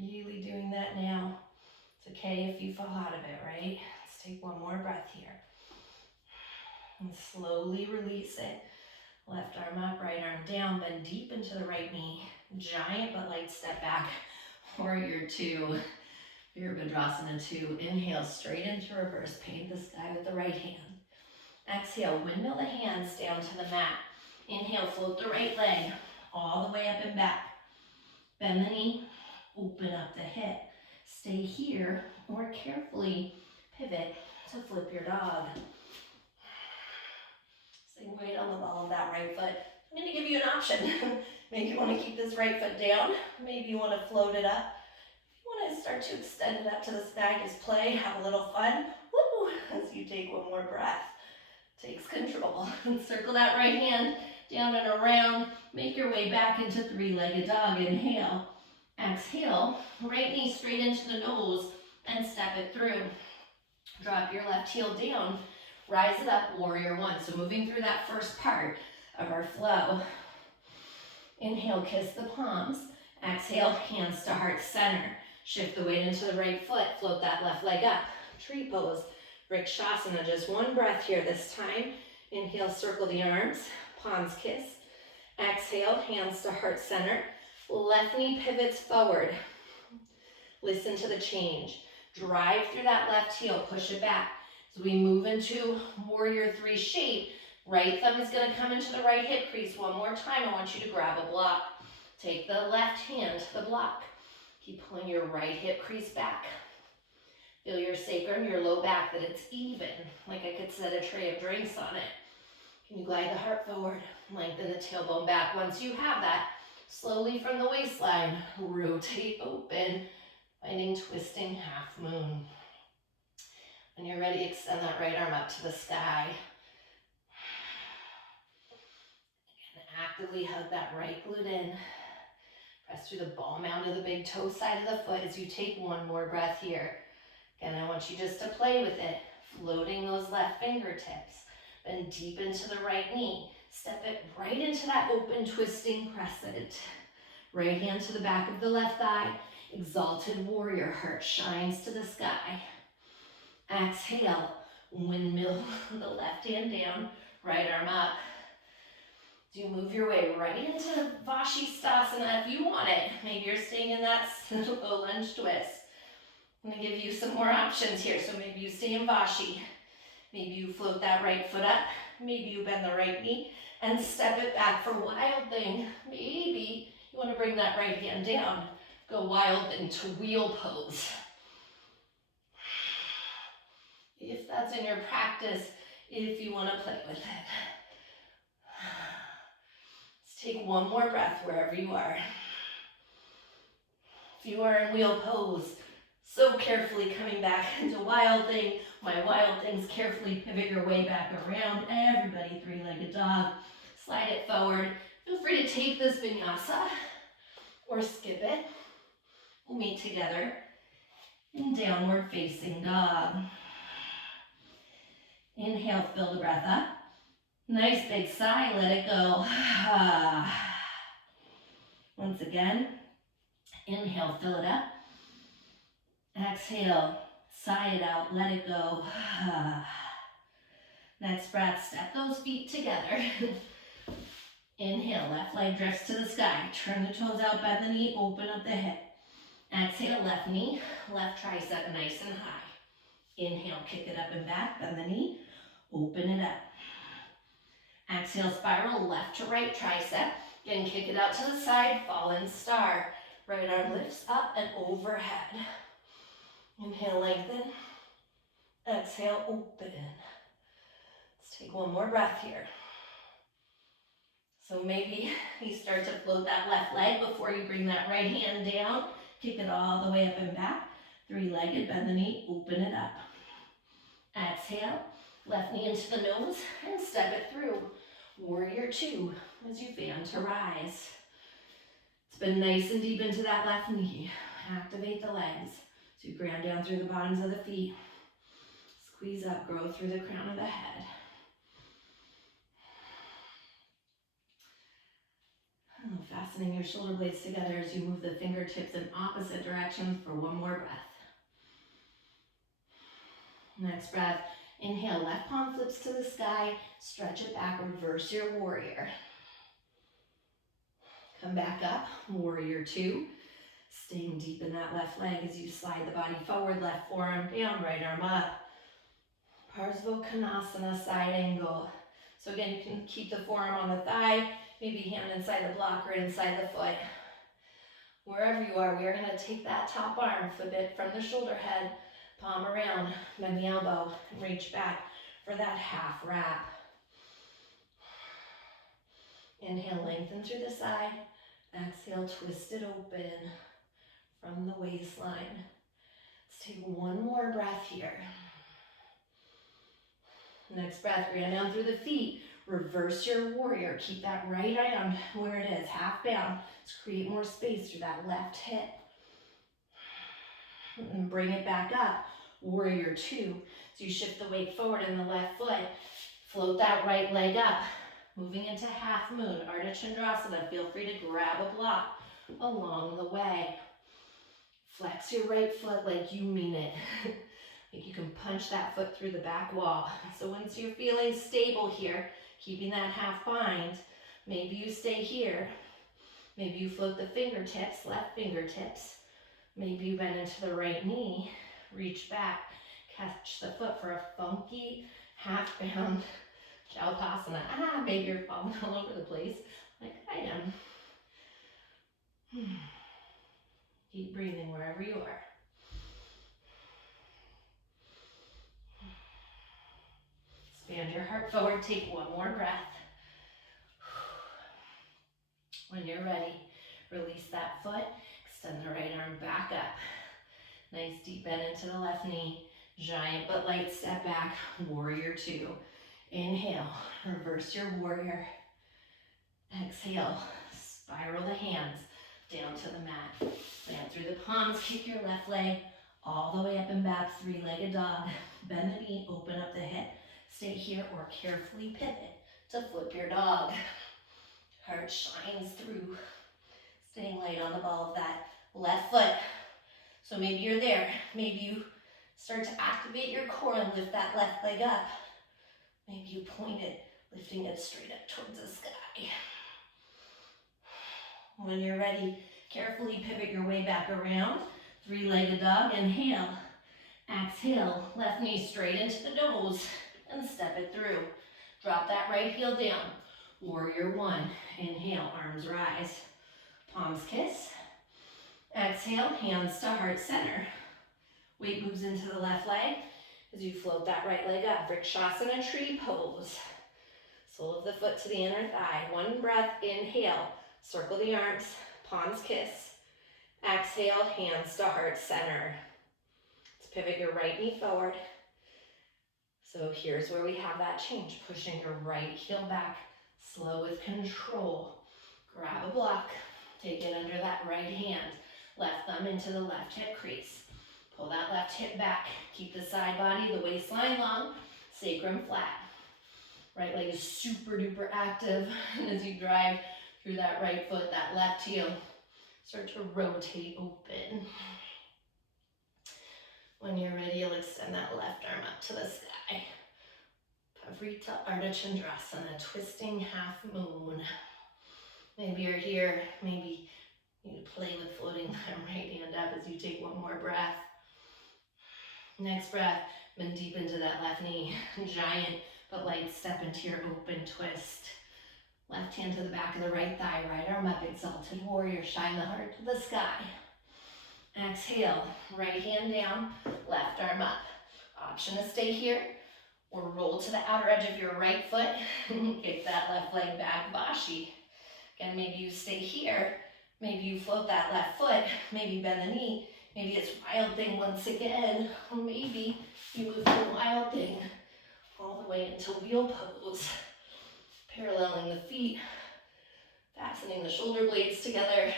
Really doing that now. It's okay if you fall out of it, right? Let's take one more breath here. And slowly release it. Left arm up, right arm down, bend deep into the right knee. Giant but light step back. Warrior 2, Virabhadrasana 2. Inhale straight into reverse. Paint the sky with the right hand. Exhale, windmill the hands down to the mat. Inhale, float the right leg all the way up and back. Bend the knee, open up the hip. Stay here or carefully pivot to flip your dog. Same weight on the ball of that right foot. I'm going to give you an option. Maybe you want to keep this right foot down. Maybe you want to float it up. If you want to start to extend it up to the sky, just play, have a little fun. Woo! As you take one more breath. takes control. And circle that right hand down and around. Make your way back into three-legged dog. Inhale. Exhale. Right knee straight into the nose and step it through. Drop your left heel down. Rise it up, warrior one. So moving through that first part of our flow. Inhale, kiss the palms. Exhale, hands to heart center. Shift the weight into the right foot. Float that left leg up. Tree pose. Vrikshasana. Just one breath here this time. Inhale, circle the arms. Palms kiss. Exhale, hands to heart center. Left knee pivots forward. Listen to the change. Drive through that left heel. Push it back. As we move into warrior three shape, right thumb is going to come into the right hip crease. One more time, I want you to grab a block. Take the left hand to the block. Keep pulling your right hip crease back. Feel your sacrum, your low back, that it's even, like I could set a tray of drinks on it. Can you glide the heart forward? Lengthen the tailbone back. Once you have that, slowly from the waistline, rotate open, finding twisting half moon. When you're ready, extend that right arm up to the sky. And actively hug that right glute in. Press through the ball mound of the big toe side of the foot as you take one more breath here. Again, I want you just to play with it, floating those left fingertips. Then deep into the right knee. Step it right into that open, twisting crescent. Right hand to the back of the left thigh. Exalted warrior, heart shines to the sky. Exhale, windmill the left hand down, right arm up. Do you move your way right into Vashisthasana if you want it. Maybe you're staying in that low lunge twist. I'm going to give you some more options here. So maybe you stay in Vashi. Maybe you float that right foot up. Maybe you bend the right knee and step it back for wild thing. Maybe you want to bring that right hand down. Go wild thing to wheel pose. If that's in your practice, if you want to play with it. Let's take one more breath wherever you are. If you are in wheel pose, so carefully coming back into wild thing. My wild things, carefully pivot your way back around. Everybody, three-legged dog. Slide it forward. Feel free to take this vinyasa or skip it. We'll meet together in downward facing dog. Inhale, fill the breath up. Nice big sigh, let it go. Once again, inhale, fill it up. Exhale, sigh it out, let it go. Next breath, step those feet together. Inhale, left leg drifts to the sky. Turn the toes out, bend the knee, open up the hip. Exhale, left knee, left tricep nice and high. Inhale, kick it up and back, bend the knee, open it up. Exhale, spiral left to right tricep. Again, kick it out to the side, fallen star. Right arm lifts up and overhead. Inhale, lengthen. Exhale, open. Let's take one more breath here. So maybe you start to float that left leg before you bring that right hand down. Kick it all the way up and back. Three-legged, bend the knee, open it up. Exhale, left knee into the nose and step it through. Warrior two as you fan to rise. It's been nice and deep into that left knee. Activate the legs. So you ground down through the bottoms of the feet. Squeeze up, grow through the crown of the head. Fastening your shoulder blades together as you move the fingertips in opposite directions for one more breath. Next breath, inhale, left palm flips to the sky, stretch it back, reverse your warrior. Come back up, warrior two. Staying deep in that left leg as you slide the body forward, left forearm down, right arm up. Parsva Kanasana, side angle. So again, you can keep the forearm on the thigh, maybe hand inside the block or inside the foot. Wherever you are, we are going to take that top arm, flip it from the shoulder head, palm around, bend the elbow, and reach back for that half wrap. Inhale, lengthen through the side. Exhale, twist it open from the waistline. Let's take one more breath here. Next breath, grand down through the feet. Reverse your warrior. Keep that right arm where it is, half bound. Let's create more space through that left hip. And bring it back up. Warrior two. So you shift the weight forward in the left foot. Float that right leg up. Moving into half moon, Ardha Chandrasana. Feel free to grab a block along the way. Flex your right foot like you mean it. Like you can punch that foot through the back wall. So once you're feeling stable here, keeping that half bind, maybe you stay here. Maybe you float the fingertips, left fingertips. Maybe you bend into the right knee, reach back, catch the foot for a funky half bound Sukasana. Maybe you're falling all over the place like I am. Keep breathing wherever you are. Expand your heart forward, take one more breath. When you're ready, release that foot, extend the right arm back up. Nice deep bend into the left knee. Giant but light step back, warrior two. Inhale, reverse your warrior. Exhale, spiral the hands down to the mat. Land through the palms, kick your left leg all the way up and back, three-legged dog. Bend the knee, open up the hip. Stay here or carefully pivot to flip your dog. Heart shines through. Staying light on the ball of that left foot. So maybe you're there. Maybe you start to activate your core and lift that left leg up. Maybe you point it, lifting it straight up towards the sky. When you're ready, carefully pivot your way back around. Three-legged dog, inhale. Exhale, left knee straight into the nose and step it through. Drop that right heel down. Warrior one, inhale, arms rise. Palms kiss. Exhale, hands to heart center. Weight moves into the left leg as you float that right leg up. Vrikshasana tree pose. Sole of the foot to the inner thigh. One breath, inhale. Circle the arms, palms kiss. Exhale, hands to heart center. Let's pivot your right knee forward. So here's where we have that change. Pushing your right heel back, slow with control. Grab a block, take it under that right hand. Left thumb into the left hip crease. Pull that left hip back. Keep the side body, the waistline long, sacrum flat. Right leg is super duper active. And as you drive through that right foot, that left heel, start to rotate open. When you're ready, you'll extend that left arm up to the sky. Pavrita Ardha Chandrasana, twisting half moon. Maybe you're here, maybe you play with floating that right hand up as you take one more breath. Next breath, bend deep into that left knee. Giant but light step into your open twist. Left hand to the back of the right thigh, right arm up, exalted warrior, shine the heart to the sky. Exhale, right hand down, left arm up. Option to stay here or roll to the outer edge of your right foot and kick that left leg back, Vashi. Again, maybe you stay here, maybe you float that left foot, maybe bend the knee, maybe it's wild thing once again, or maybe you move from wild thing all the way into wheel pose. Paralleling the feet, fastening the shoulder blades together,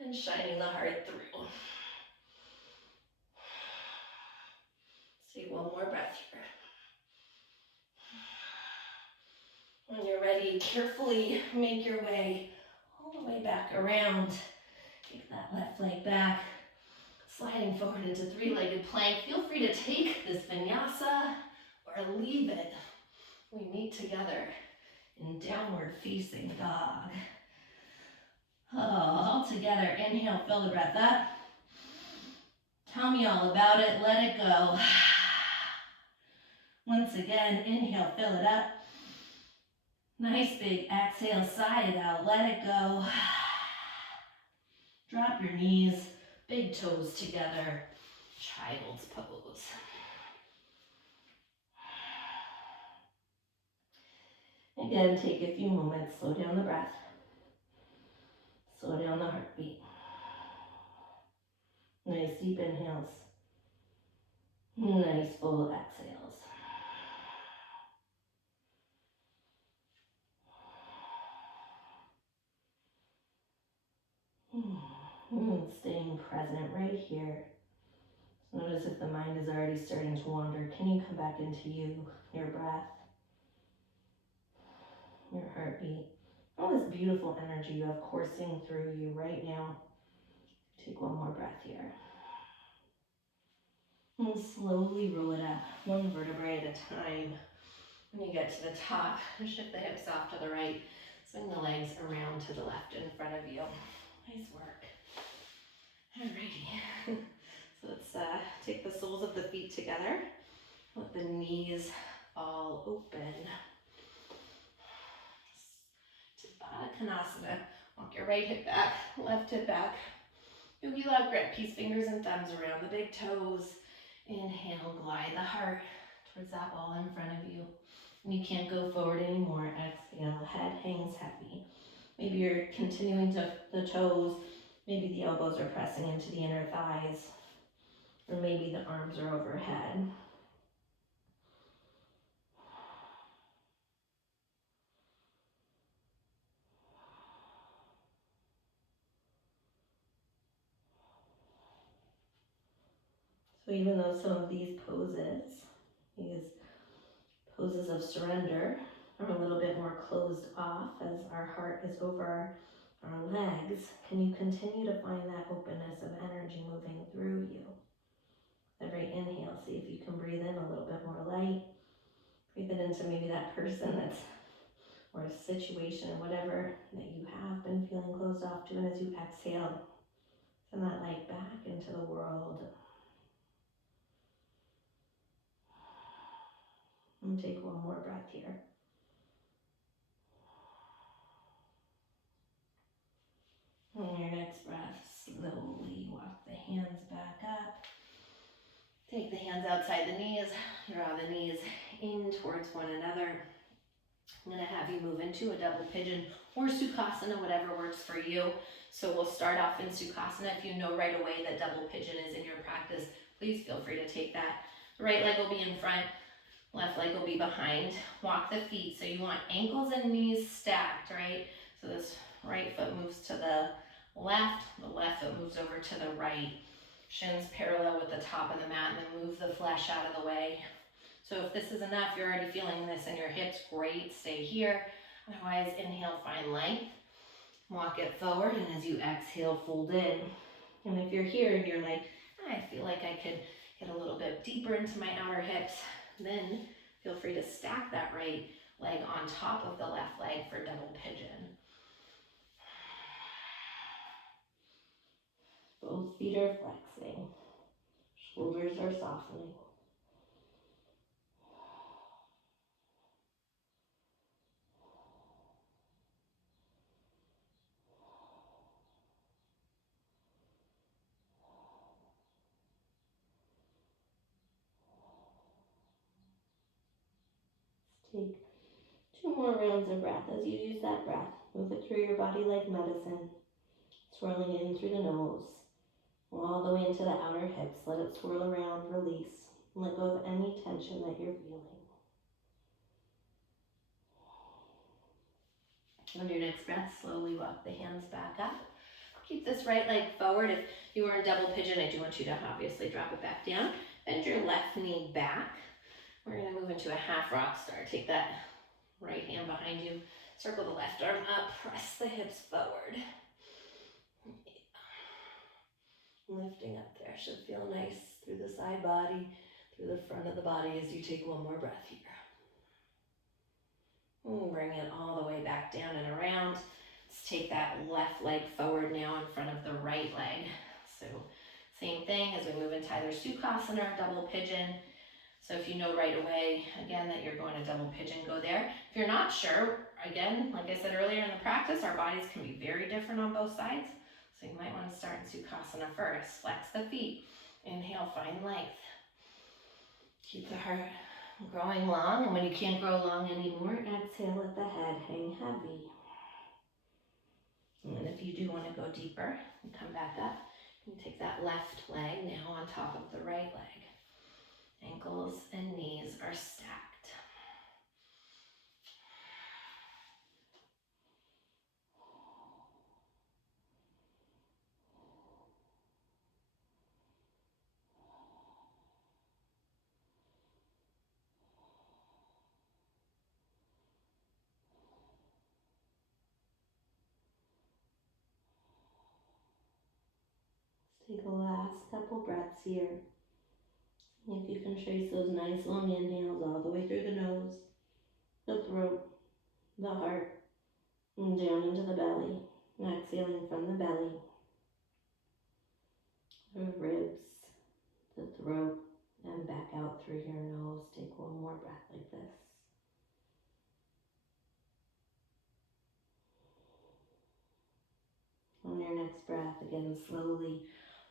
and shining the heart through. Take one more breath here. When you're ready, carefully make your way all the way back around. Take that left leg back, sliding forward into three-legged plank. Feel free to take this vinyasa or leave it. We meet together in downward facing dog. All together, inhale, fill the breath up. Tell me all about it, let it go. Once again, inhale, fill it up. Nice big exhale, sigh it out, let it go. Drop your knees, big toes together, child's pose. Again, take a few moments, slow down the breath. Slow down the heartbeat. Nice deep inhales. Nice full exhales. present right here. So notice if the mind is already starting to wander, can you come back into you, your breath, your heartbeat, all this beautiful energy you have coursing through you right now. Take one more breath here. And slowly roll it up, one vertebrae at a time. When you get to the top, shift the hips off to the right. Swing the legs around to the left in front of you. Nice work. Alrighty. So let's take the soles of the feet together. Let the knees all open. Kanasana. Walk your right hip back, left hip back. Yogi log grip, peace fingers and thumbs around the big toes. Inhale, glide the heart towards that wall in front of you. When you can't go forward anymore, exhale, head hangs heavy. Maybe you're continuing to the toes, maybe the elbows are pressing into the inner thighs, or maybe the arms are overhead. So even though some of these poses of surrender are a little bit more closed off as our heart is over our legs, can you continue to find that openness of energy moving through you? Every inhale, see if you can breathe in a little bit more light. Breathe it into maybe that person or a situation or whatever that you have been feeling closed off to. And as you exhale, send that light back into the world. And take one more breath here. On your next breath, slowly walk the hands back up. Take the hands outside the knees. Draw the knees in towards one another. I'm going to have you move into a double pigeon or Sukhasana, whatever works for you. So we'll start off in Sukhasana. If you know right away that double pigeon is in your practice, please feel free to take that. The right leg will be in front, left leg will be behind. Walk the feet. So you want ankles and knees stacked, right? So this right foot moves to the left foot moves over to the right. Shins parallel with the top of the mat, and then move the flesh out of the way. So if this is enough, you're already feeling this in your hips, great, stay here. Otherwise, inhale, find length. Walk it forward, and as you exhale, fold in. And if you're here and you're like, I feel like I could get a little bit deeper into my outer hips, then feel free to stack that right leg on top of the left leg for double pigeon. Both feet are flexing. Shoulders are softening. Take 2 more rounds of breath. As you use that breath, move it through your body like medicine, swirling in through the nose, all the way into the outer hips. Let it swirl around, release, and let go of any tension that you're feeling. On your next breath, slowly walk the hands back up. Keep this right leg forward. If you are in double pigeon, I do want you to obviously drop it back down. Bend your left knee back. We're going to move into a half rock star. Take that right hand behind you. Circle the left arm up. Press the hips forward. Lifting up there. Should feel nice through the side body, through the front of the body as you take one more breath here. And bring it all the way back down and around. Let's take that left leg forward now in front of the right leg. So same thing as we move into either Sukasana or double pigeon. So if you know right away, again, that you're going to double pigeon, go there. If you're not sure, again, like I said earlier in the practice, our bodies can be very different on both sides. So you might want to start in Sukasana first. Flex the feet. Inhale, find length. Keep the heart growing long, and when you can't grow long anymore, exhale, let the head hang heavy. And then if you do want to go deeper and come back up, you take that left leg now on top of the right leg. Ankles and knees are stacked. Take a last couple breaths here. If you can trace those nice long inhales all the way through the nose, the throat, the heart, and down into the belly. Exhaling from the belly, the ribs, the throat, and back out through your nose. Take one more breath like this. On your next breath, again, slowly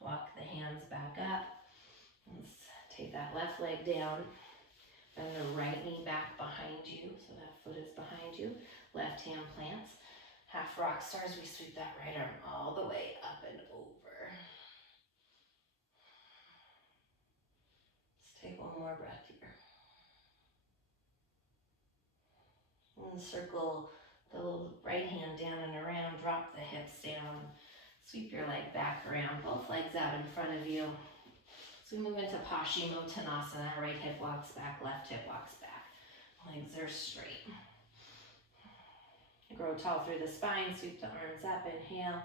walk the hands back up. Let's take that left leg down, and the right knee back behind you, so that foot is behind you. Left hand plants. Half rock stars, we sweep that right arm all the way up and over. Let's take one more breath here. And circle the right hand down and around, drop the hips down. Sweep your leg back around, both legs out in front of you. So we move into Uttanasana, right hip walks back, left hip walks back. Legs are straight. Grow tall through the spine, sweep the arms up, inhale,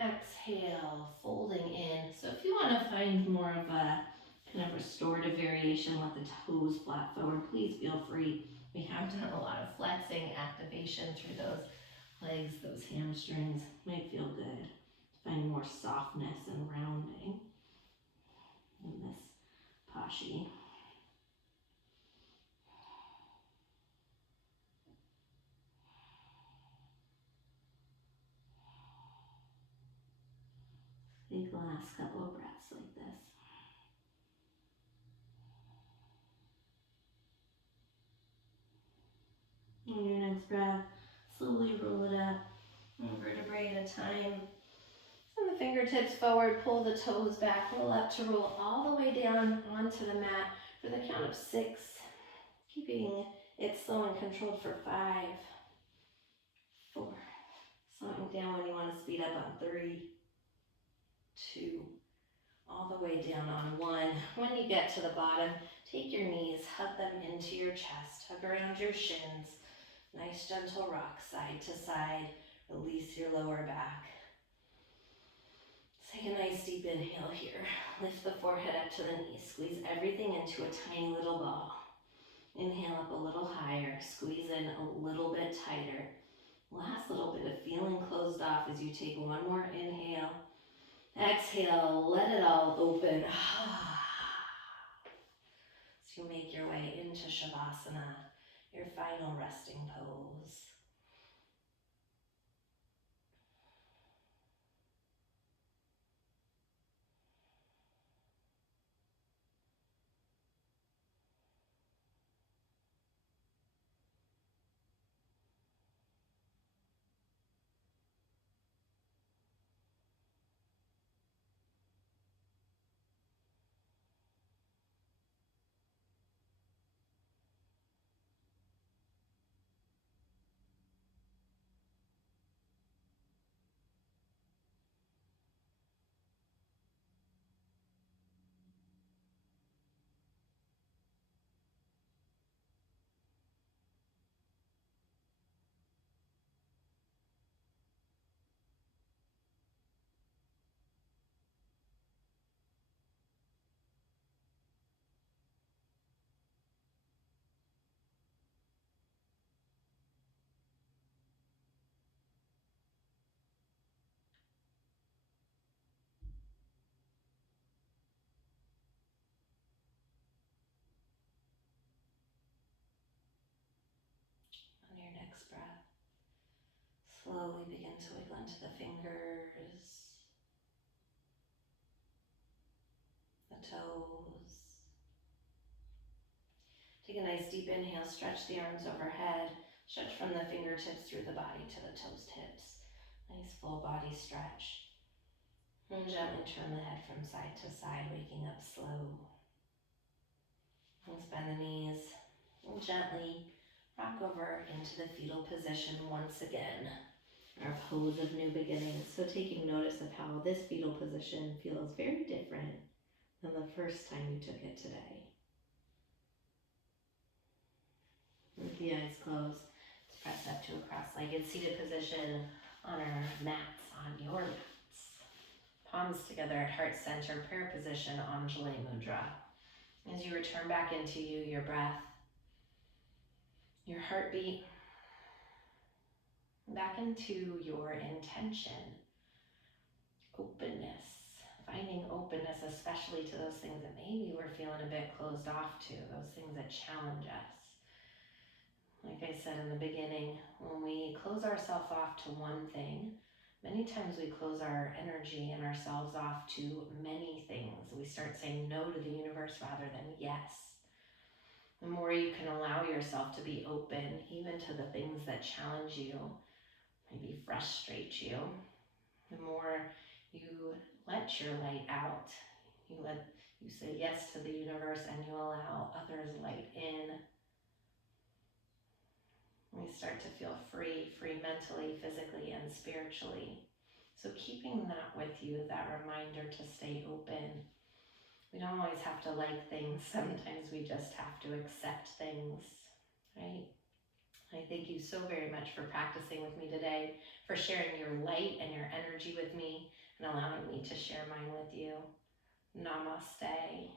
exhale, folding in. So if you want to find more of a kind of restorative variation, let the toes flat forward, please feel free. We have done a lot of flexing activation through those legs, those hamstrings. Might feel good. Find more softness and rounding in this posture. Take the last couple of breaths like this. On your next breath, slowly roll it up, one vertebrae at a time. Send the fingertips forward, pull the toes back, roll up to roll all the way down onto the mat for the count of 6. Keeping it slow and controlled for 5, 4. Slowing down when you want to speed up on 3, 2, all the way down on 1. When you get to the bottom, take your knees, hug them into your chest, hug around your shins. Nice gentle rock side to side. Release your lower back. Take a nice deep inhale here. Lift the forehead up to the knees. Squeeze everything into a tiny little ball. Inhale up a little higher. Squeeze in a little bit tighter. Last little bit of feeling closed off as you take one more inhale. Exhale, let it all open. So you make your way into Sukasana, your final resting pose. On your next breath, slowly begin to wiggle into the fingers, the toes. Take a nice deep inhale, stretch the arms overhead, stretch from the fingertips through the body to the toes tips. Nice full body stretch. And gently turn the head from side to side, waking up slow. Let's bend the knees and gently rock over into the fetal position once again. Our pose of new beginnings. So taking notice of how this fetal position feels very different than the first time you took it today. With the eyes closed, let's press up to a cross-legged seated position on our mats, on your mats. Palms together at heart center, prayer position, Anjali Mudra. As you return back into you, your breath, your heartbeat, back into your intention, openness, finding openness, especially to those things that maybe we're feeling a bit closed off to, those things that challenge us. Like I said in the beginning, when we close ourselves off to one thing, many times we close our energy and ourselves off to many things. We start saying no to the universe rather than yes. The more you can allow yourself to be open, even to the things that challenge you, maybe frustrate you, the more you let your light out. You say yes to the universe and you allow others' light in. We start to feel free mentally, physically, and spiritually. So keeping that with you, that reminder to stay open. We don't always have to like things. Sometimes we just have to accept things, right? I thank you so very much for practicing with me today, for sharing your light and your energy with me, and allowing me to share mine with you. Namaste.